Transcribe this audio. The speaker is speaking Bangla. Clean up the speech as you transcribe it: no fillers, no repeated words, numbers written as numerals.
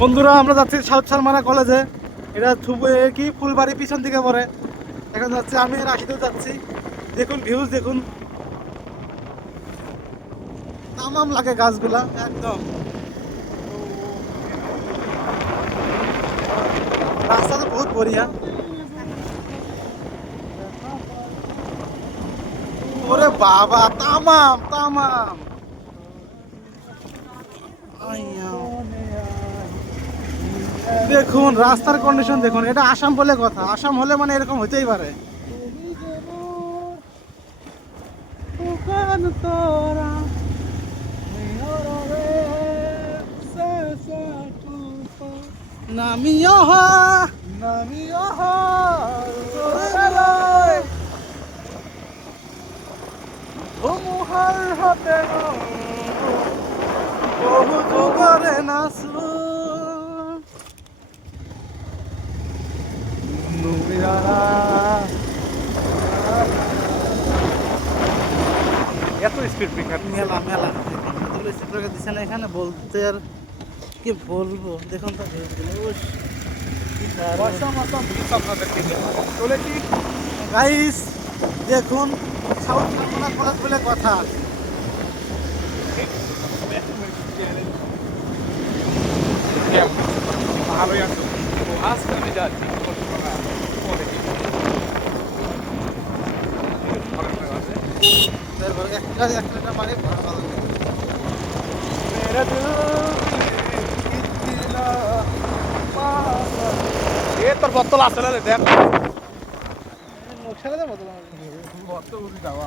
বন্ধুরা আমরা যাচ্ছি সাউথ সালমানা কলেজে। এটা কি ফুলবাড়ি পিছন দিকে পড়ে। এখন যাচ্ছি, আমি রাশিদেও যাচ্ছি। দেখুন ভিউজ দেখুন, তামাম লাগে গাছগুলা একদম। রাস্তা তো বহুত বড়িয়া। ওরে বাবা, তামাম তামাম। আইয়া। দেখুন রাস্তার কন্ডিশন দেখুন, এটা আসাম বলে কথা। আসাম হলে মানে এরকম হতেই পারে। নামিও হা নামিও হা ধুমুহার হাতে বহু করে নাচু এত স্পিড ব্রেকার মেলা মেলা স্পিড ব্রেকার দিচ্ছে না এখানে, বলতে আর কি বলবো। দেখুন তো চলেছি। গাইস দেখুন, সাউথ সালমানা কলেজ বলে কথা। ভালোই আছো? আজকে আমি যাচ্ছি একটা মানে ভালো লাগে। এ তোর বোতল আছে না দেখ। নকশালে বদল বোতল যাওয়া